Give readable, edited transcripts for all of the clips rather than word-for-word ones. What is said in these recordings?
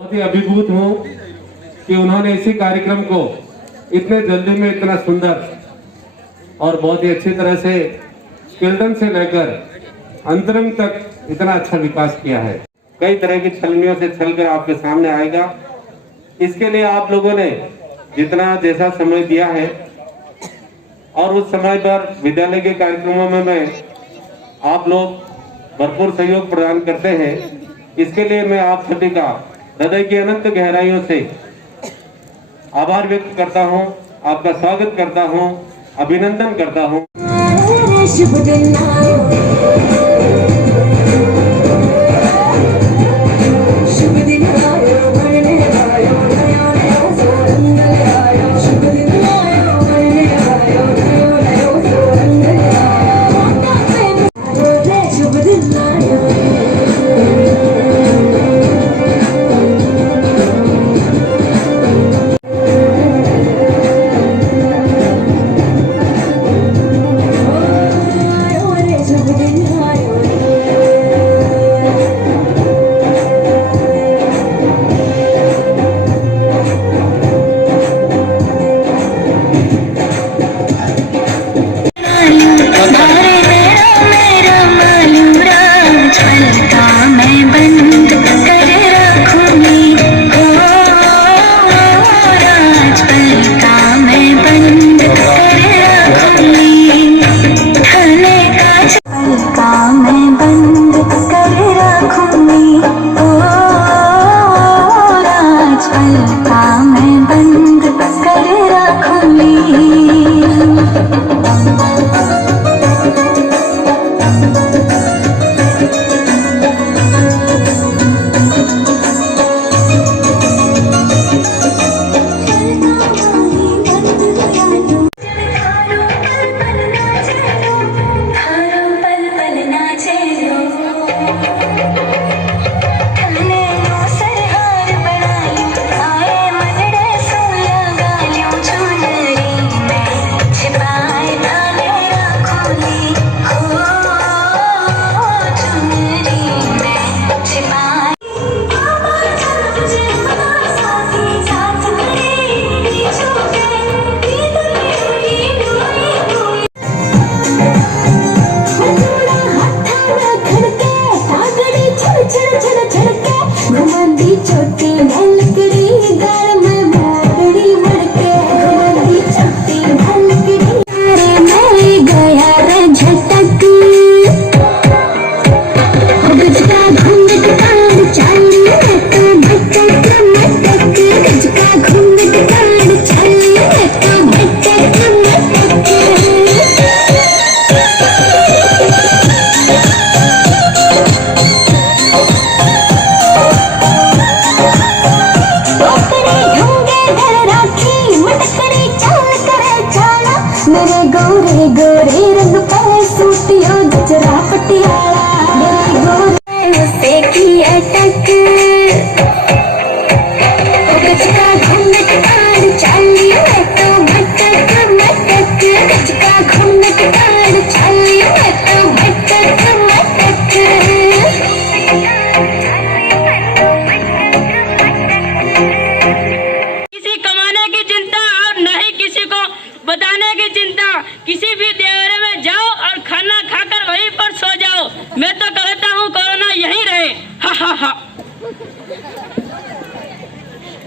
बहुत ही अभिभूत हूँ कि उन्होंने इसी कार्यक्रम को इतने जल्दी में इतना सुंदर और बहुत ही अच्छी तरह से चिल्ड्रन से लेकर अंतरंग तक इतना अच्छा विकास किया है। कई तरह की छलनियों से छलकर आपके सामने आएगा। इसके लिए आप लोगों ने जितना जैसा समय दिया है और उस समय पर विद्यालय के कार्यक्रमों में मैं आप लोग भरपूर सहयोग प्रदान करते हैं। इसके लिए मैं आप सभी का हृदय की अनंत गहराइयों से आभार व्यक्त करता हूं, आपका स्वागत करता हूं, अभिनंदन करता हूं। शुभ दिन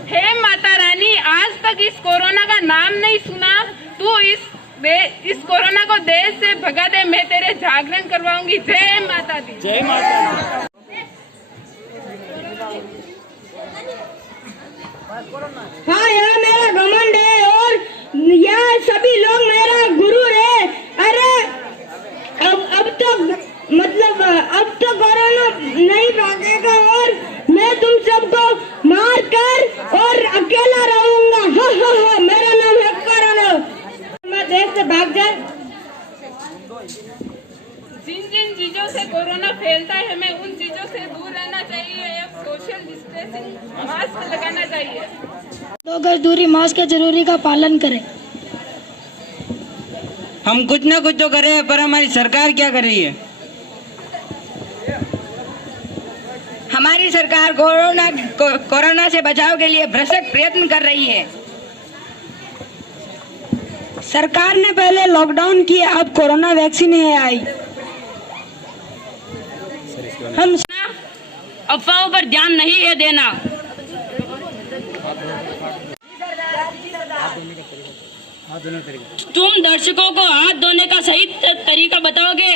हे माता रानी, आज तक इस कोरोना का नाम नहीं सुना। तू इस कोरोना को देश से भगा दे। मैं तेरे जागरण करवाऊंगी। जय माता दी। जय माता दी। हाँ, यह मेरा घमंड है और यह सभी लोग मेरा गुरु है। अरे अब तो कोरोना नहीं भागेगा और मैं तुम सबको मार कर और अकेला रहूंगा। हा हा हा, मेरा नाम है कोरोना। मैं देश से भाग जाए। जिन जिन चीजों से कोरोना फैलता है हमें उन चीजों से दूर रहना चाहिए। सोशल डिस्टेंसिंग, मास्क लगाना चाहिए। 2 गज दूरी, मास्क के जरूरी का पालन करें। हम कुछ ना कुछ तो कर रहे हैं, पर हमारी सरकार क्या कर रही है? हमारी सरकार कोरोना से बचाव के लिए भरसक प्रयत्न कर रही है। सरकार ने पहले लॉकडाउन किया, अब कोरोना वैक्सीन है आई। हम अफवाहों पर ध्यान नहीं है देना। तुम दर्शकों को हाथ धोने का सही तरीका बताओगे?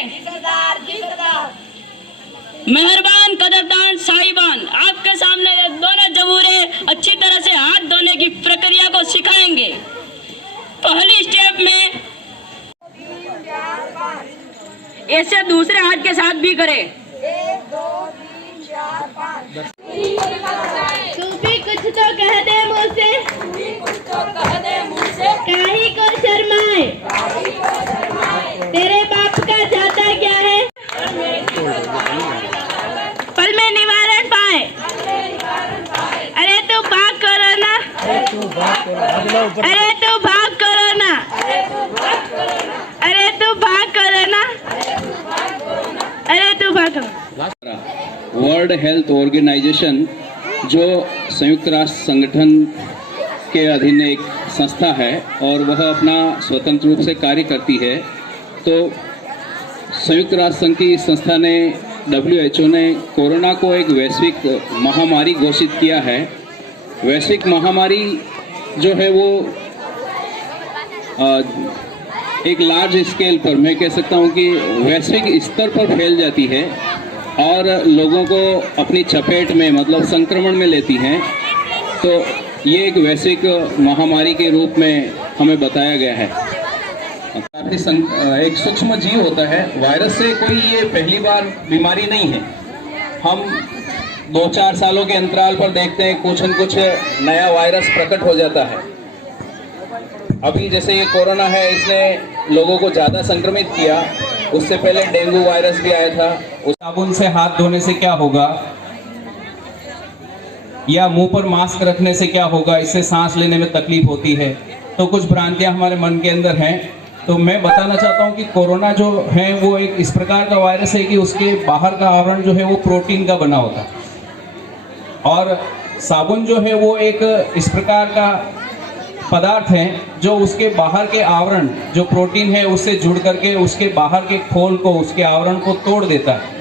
मेहरबान कदरदान साहिबान, आपके सामने ये दोनों जमूरे अच्छी तरह से हाथ धोने की प्रक्रिया को सिखाएंगे। पहली स्टेप में ऐसे दूसरे हाथ के साथ भी करें। 1 2 3 4 5 तू भी कुछ तो कह दे मुझसे, काहे को शर्माए, तेरे बाप का जाता क्या है, पल में निवारण पाए। अरे तू भाग करो ना, अरे तू भाग करो ना, अरे तू भाग करो ना, अरे तू भाग करो। वर्ल्ड हेल्थ ऑर्गेनाइजेशन जो संयुक्त राष्ट्र संगठन के अधीन एक संस्था है और वह अपना स्वतंत्र रूप से कार्य करती है, तो संयुक्त राष्ट्र संघ की इस संस्था ने WHO ने कोरोना को एक वैश्विक महामारी घोषित किया है। वैश्विक महामारी जो है वो एक लार्ज स्केल पर, मैं कह सकता हूँ कि वैश्विक स्तर पर फैल जाती है और लोगों को अपनी चपेट में, मतलब संक्रमण में लेती हैं। तो ये एक वैश्विक महामारी के रूप में हमें बताया गया है। काफी एक सूक्ष्म जीव होता है, वायरस से कोई ये पहली बार बीमारी नहीं है। हम 2-4 सालों के अंतराल पर देखते हैं कुछ न कुछ नया वायरस प्रकट हो जाता है। अभी जैसे ये कोरोना है, इसने लोगों को ज़्यादा संक्रमित किया। उससे पहले डेंगू वायरस भी आया था। उस साबुन से हाथ धोने से क्या होगा, या मुंह पर मास्क रखने से क्या होगा, इससे सांस लेने में तकलीफ होती है। तो कुछ भ्रांतियां हमारे मन के अंदर हैं। तो मैं बताना चाहता हूं कि कोरोना जो है वो एक इस प्रकार का वायरस है कि उसके बाहर का आवरण जो है वो प्रोटीन का बना होता है, और साबुन जो है वो एक इस प्रकार का पदार्थ है जो उसके बाहर के आवरण जो प्रोटीन है उससे जुड़ करके उसके बाहर के खोल को, उसके आवरण को तोड़ देता है।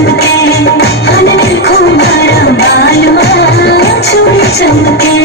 चमके अनिल को मारा बालवा चूड़ी चमके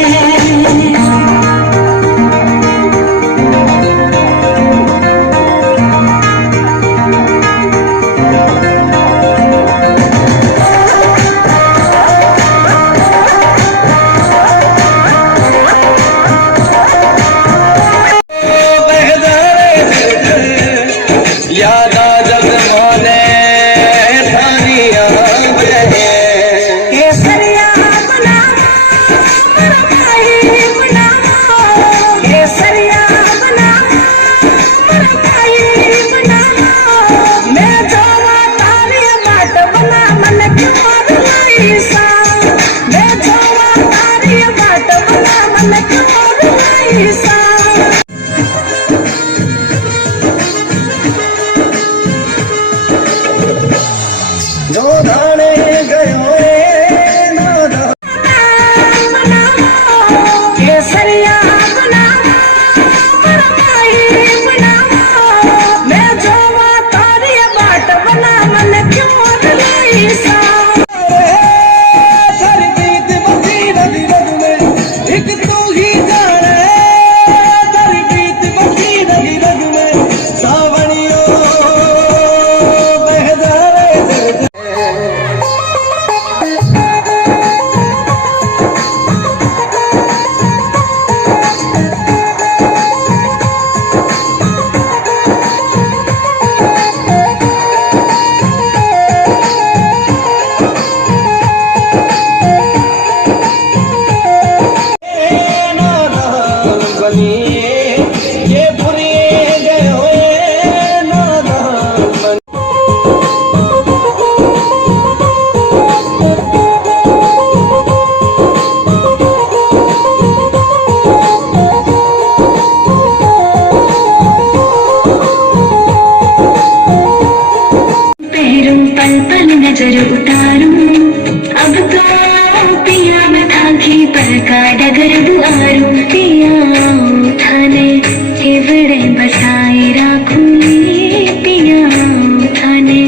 नजर उतारूं अब तो पिया मैं थाकी पर का डगर दुआरूं पिया थाने हिवड़े बसाए राखूंगी पिया थाने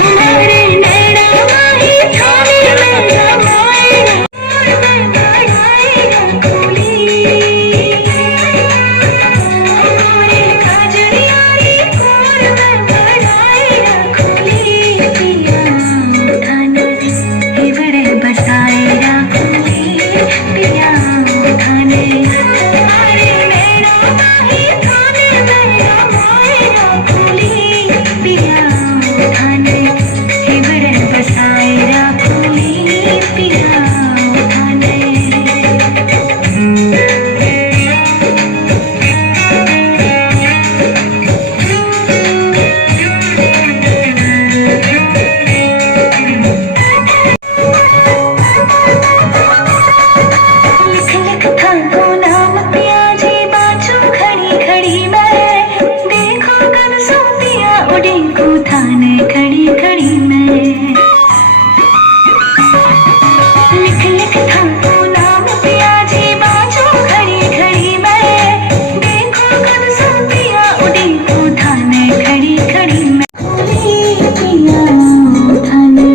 हमारे नैना माही थाने मेरा मायना मैं आएगा खोली हमारे काजरियारी खोर में बनाएगा खोली पिया बसाए राखूंगी पिया थाने हमारे नैना माही थाने मेरा मायना खोली पिया थाने हिवड़े बसाए राखूंगी पिया थाने थाने खड़ी खड़ी मैं लिख लिख थाको नाम पिया जी बाजू खड़ी खड़ी मैं देखो कब सो पिया उड़ी को थाने खड़ी खड़ी मैं पिया थाने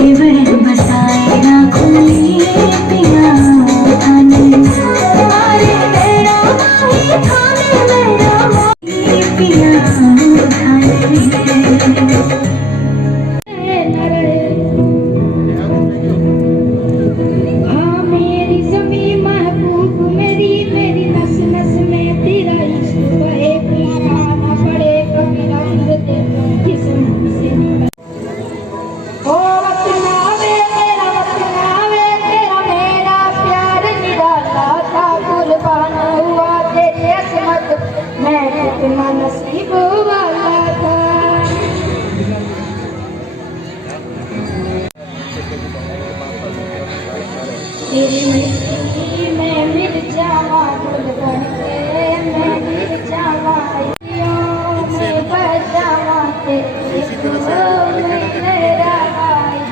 हिवड़े बसाए राखूंगी पिया थाने हमारे नैना माही थाने मेरा माही पिया थाने नसीब वाला था तेरी मिट्टी में मिल जावा गुल बन के मैं मिल जावा में बच जावा तेरे में तेरा भाई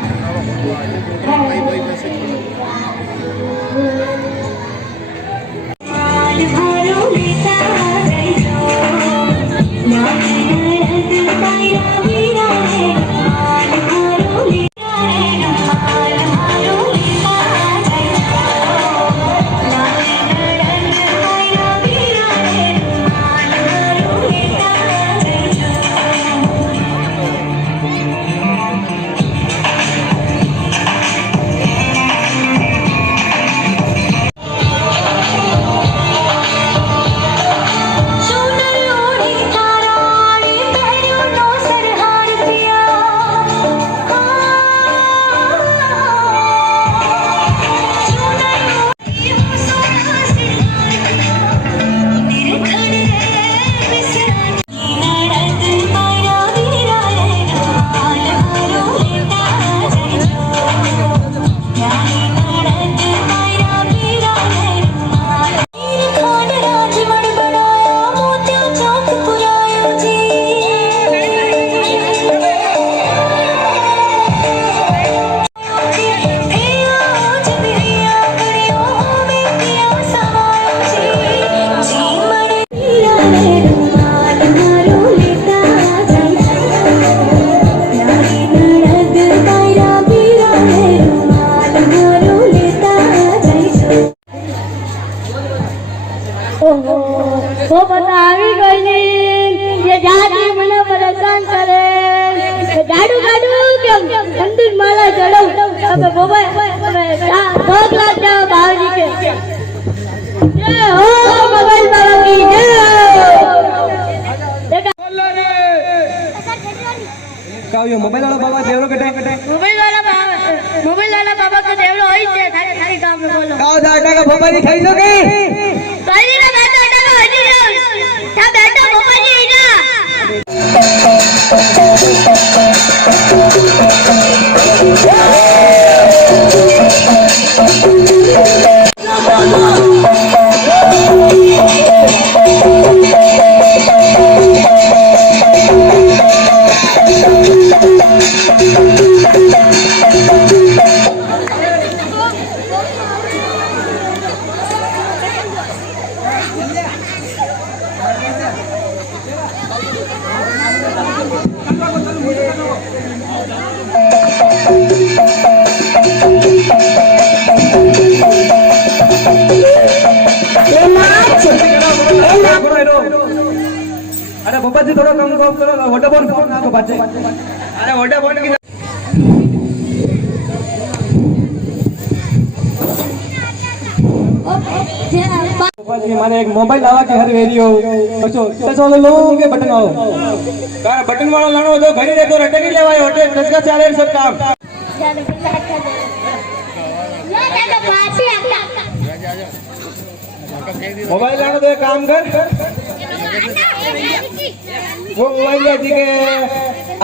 मंदिर माला चढ़ाऊं अब मोबाइल बहुत लाता हूँ बाबूजी के जय हो मोबाइल बाबा की जय मोबाइल वाला बाबा देवलो कटे मोबाइल वाला बाबा को देवलो होई छे थारी काम में बोलो काओ दाटा का बाबा नहीं खाई सके सारी ना दाटा का हजी जाओ था बेटा बाबा जी ना अरे बाबा जी थोड़ा कम करो वोडाफोन फोन आपको बात अरे वोडाफोन की बाबा जी माने एक मोबाइल लावा के हर वेरियो बचो टच वाले लोगों के बटन आओ का बटन वाला लानो तो घरी रे तो रटे नहीं लेवाय होटे टच का चाले सब काम मोबाइल लानो तो एक काम कर वो मोबाइल जी के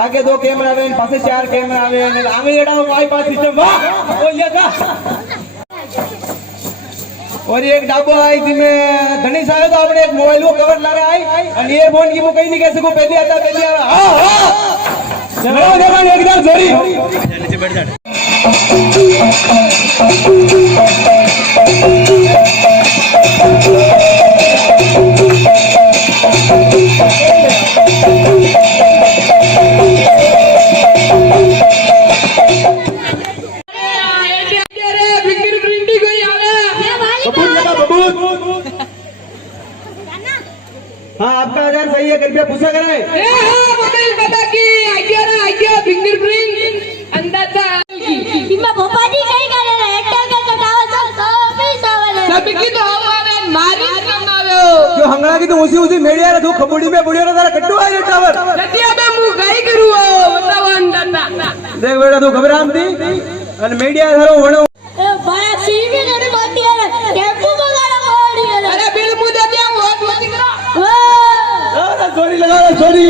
आगे 2 कैमरा आवे पासे 4 कैमरा आवे आगे एड़ा वाईफाई सिस्टम वाह बोलिया का और एक डाबो आई जिसमें धनी साहब तो आपने एक मोबाइल को कवर ला रहा है और ये फोन की वो कहीं नहीं कैसे को पहले आता हां चलो देखो एकदम जोरी नीचे बैठ जा हाँ आपका 1000 सही है कृपया पूछा कराए मोबाइल बता की आइडिया फिंगरप्रिंट अंदाजा इमा भोपा जी कहीं कर रहे हैं एयरटेल का कटावा सब भी सवाल है सबकी तो हम आवे मारी हम आवे जो हंगड़ा की तो उसी मेड़िया रे तू खबुड़ी में बुढ़िया रे तारा कट्टू आ टावर लतिया में मुंह गई करू बताओ अंदाजा देख बेटा तू घबराम थी और मेड़िया थारो वणो ए बड़ा सीवी करे बाती है टेम्पो को गाड़ा मोड़ी है अरे बिल मुझे दे बहुत मत करो अरे सोरी लगा रे सोरी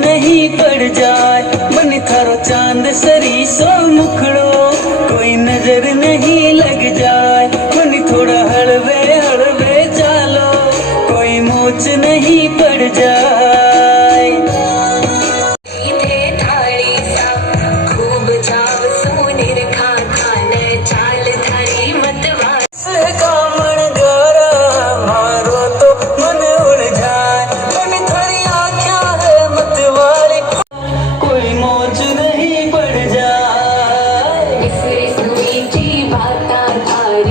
नहीं पड़ जाए मन थारो चांद सरी सो मुखड़ो कोई नजर नहीं लग जाए मन थोड़ा हड़वे हड़वे चालो कोई मोच नहीं पड़ जाए थाली सा खूब जाव सोनेर खा खाने चाल थारी मतवा का मन गारा मारो तो मन उड़ जाए मन थारी आँखा है मतवाली कोई मौज नहीं पड़ जाए सुई की बात थारी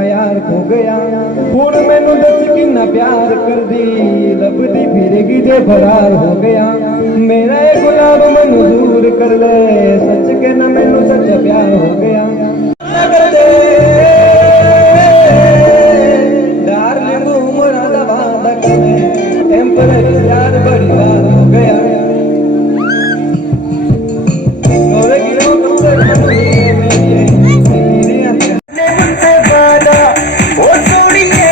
मैं यार खो गया हुण मैनू दस किन्ना प्यार कर दी लभदी फिरेगी जे फरार हो गया मेरा ये गुलाब मैनू दूर कर ले सच के ना मैनू सच्चा प्यार हो गया कर दे डार्लिंग उमरा दा वादा करे टेम्परेरी यार बड़ी बार हो गया और गिरो तुमसे मुझसे वादा ओ छोड़िए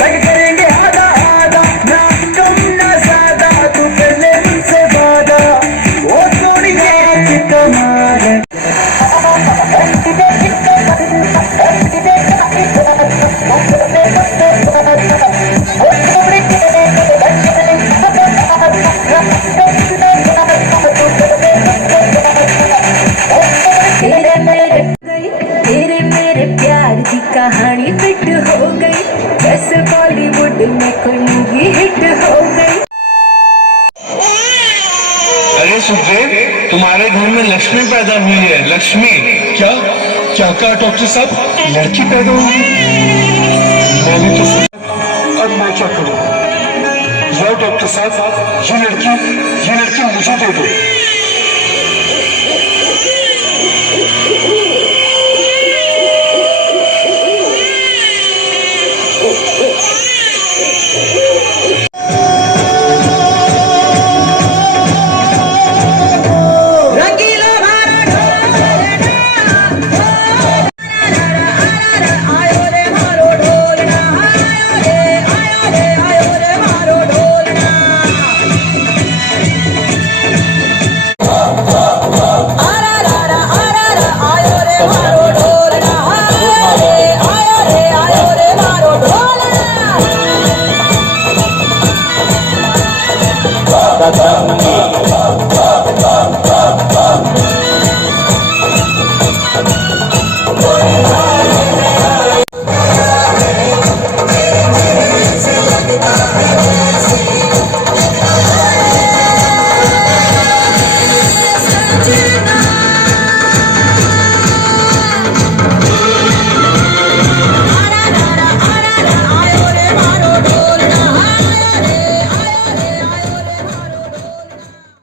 तक करेंगे आधा आधा ना कम ना ज्यादा तू कर ले मुझसे वादा ओ छोड़िए कि तुम्हारे तेरे मेरे प्यार की कहानी फिट हो गई जैसे बॉलीवुड में कोई मूवी हिट हो गई। अरे सुखदेव, तुम्हारे घर में लक्ष्मी पैदा हुई है। लक्ष्मी क्या क्या कहा डॉक्टर साहब? लड़की पैदा हुई? मैंने तो सोचा अब मैं क्या करूं? लो डॉक्टर साहब, ये लड़की मुझे दे दो। Did